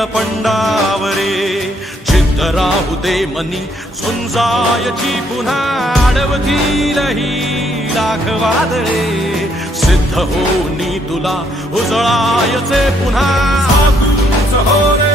नीलपंडावरे जिद्द राहू दे मनी झुंजायची पुन्हा अडवतील ही लाख वादळे सिद्ध होनी तुला उजळायचे पुन्हा हो रे